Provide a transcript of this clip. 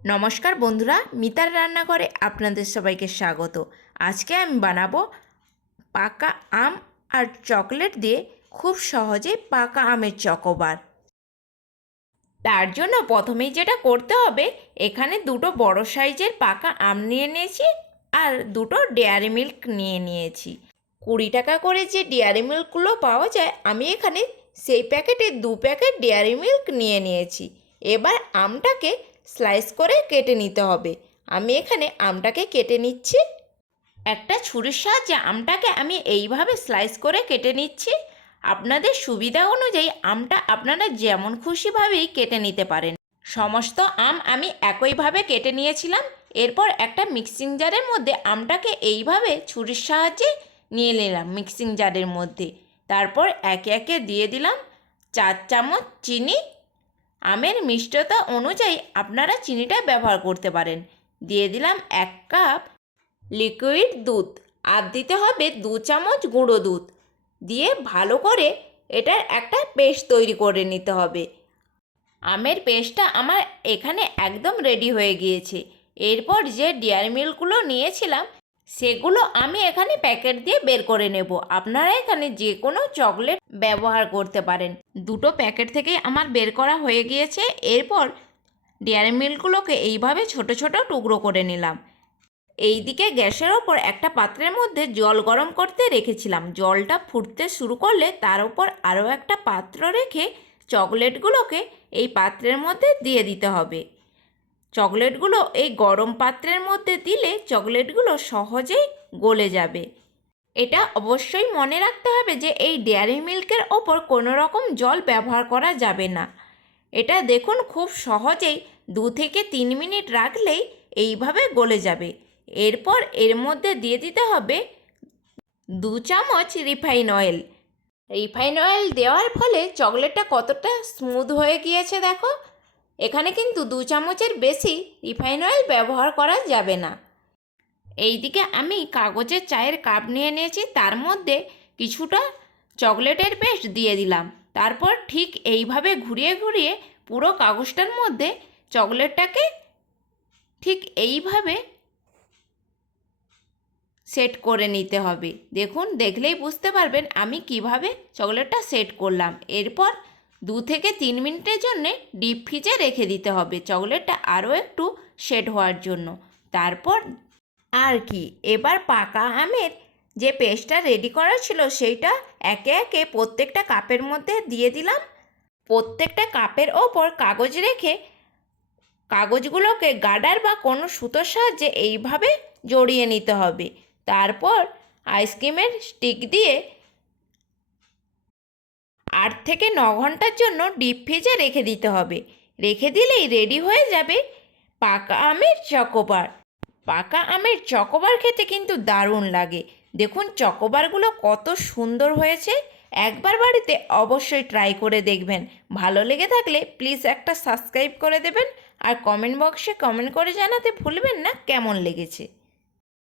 নমস্কার বন্ধুরা, মিতার রান্নাঘরে আপনাদের সবাইকে স্বাগত। আজকে আমি বানাবো পাকা আম আর চকলেট দিয়ে খুব সহজে পাকা আমের চকোবার। তার জন্য প্রথমেই যেটা করতে হবে, এখানে দুটো বড় সাইজের পাকা আম নিয়ে নিয়েছি আর দুটো ডেয়ারি মিল্ক নিয়ে নিয়েছি। 20 টাকা করে যে ডেয়ারি মিল্কগুলো পাওয়া যায়, আমি এখানে সেই প্যাকেটে 2 প্যাকেট ডেয়ারি মিল্ক নিয়ে নিয়েছি। এবার আমটাকে স্লাইস করে কেটে নিতে হবে। আমি এখানে আমটাকে কেটে নিচ্ছি। একটা ছুরির সাহায্যে আমটাকে আমি এইভাবে স্লাইস করে কেটে নিচ্ছি। আপনাদের সুবিধা অনুযায়ী আমটা আপনারা যেমন খুশিভাবেই কেটে নিতে পারেন। সমস্ত আম আমি একইভাবে কেটে নিয়েছিলাম। এরপর একটা মিক্সিং জারের মধ্যে আমটাকে এইভাবে ছুরির সাহায্যে নিয়ে নিলাম মিক্সিং জারের মধ্যে। তারপর একে একে দিয়ে দিলাম 4 চামচ চিনি। আমের মিষ্টতা অনুযায়ী আপনারা চিনিটা ব্যবহার করতে পারেন। দিয়ে দিলাম 1 কাপ লিকুইড দুধ, আর দিতে হবে 2 চামচ গুঁড়ো দুধ। দিয়ে ভালো করে এটার একটা পেস্ট তৈরি করে নিতে হবে। আমের পেস্টটা আমার এখানে একদম রেডি হয়ে গিয়েছে। এরপর যে ডেয়ারি মিল্কগুলো নিয়েছিলাম সেগুলো আমি এখানে প্যাকেট দিয়ে বের করে নেব। আপনারা এখানে যে কোনো চকলেট ব্যবহার করতে পারেন। দুটো প্যাকেট থেকেই আমার বের করা হয়ে গিয়েছে। এরপর ডেয়ারি মিল্কগুলোকে এইভাবে ছোট ছোট টুকরো করে নিলাম। এইদিকে গ্যাসের ওপর একটা পাত্রের মধ্যে জল গরম করতে রেখেছিলাম। জলটা ফুটতে শুরু করলে তার উপর আরও একটা পাত্র রেখে চকলেটগুলোকে এই পাত্রের মধ্যে দিয়ে দিতে হবে। চকলেটগুলো এই গরম পাত্রের মধ্যে দিলে চকলেটগুলো সহজেই গলে যাবে। এটা অবশ্যই মনে রাখতে হবে যে এই ডেয়ারি মিল্কের ওপর কোনো রকম জল ব্যবহার করা যাবে না। এটা দেখুন খুব সহজেই 2 থেকে 3 মিনিট রাখলেই এইভাবে গলে যাবে। এরপর এর মধ্যে দিয়ে দিতে হবে 2 চামচ রিফাইন অয়েল। রিফাইন অয়েল দেওয়ার ফলে চকলেটটা কতটা স্মুথ হয়ে গিয়েছে দেখো। এখানে কিন্তু 2 চামচের বেশি রিফাইন অয়েল ব্যবহার করা যাবে না। এইদিকে আমি কাগজের চায়ের কাপ নিয়ে নিয়েছি, তার মধ্যে কিছুটা চকলেটের পেস্ট দিয়ে দিলাম। তারপর ঠিক এইভাবে ঘুরিয়ে ঘুরিয়ে পুরো কাগজটার মধ্যে চকলেটটাকে ঠিক এইভাবে সেট করে নিতে হবে। দেখুন, দেখলেই বুঝতে পারবেন আমি কিভাবে চকলেটটা সেট করলাম। এরপর 2 থেকে 3 মিনিটের জন্য ডিপ ফ্রিজে রেখে দিতে হবে চকলেটটা আরও একটু সেট হওয়ার জন্য। তারপর আর কি, এবার পাকা আমের যে পেস্টটা রেডি করা ছিল সেইটা একে একে প্রত্যেকটা কাপের মধ্যে দিয়ে দিলাম। প্রত্যেকটা কাপের ওপর কাগজ রেখে কাগজগুলোকে গার্ডার বা কোনো সুতোর সাহায্যে এইভাবে জড়িয়ে নিতে হবে। তারপর আইসক্রিমের স্টিক দিয়ে 8 থেকে 9 ঘন্টার জন্য ডিপ ফ্রিজে রেখে দিতে হবে। রেখে দিলেই রেডি হয়ে যাবে পাকা আমের চকোবার। পাকা আমের চকোবার খেতে কিন্তু দারুণ লাগে। দেখুন চকোবারগুলো কত সুন্দর হয়েছে। একবার বাড়িতে অবশ্যই ট্রাই করে দেখবেন। ভালো লেগে থাকলে প্লিজ একটা সাবস্ক্রাইব করে দেবেন আর কমেন্ট বক্সে কমেন্ট করে জানাতে ভুলবেন না কেমন লেগেছে।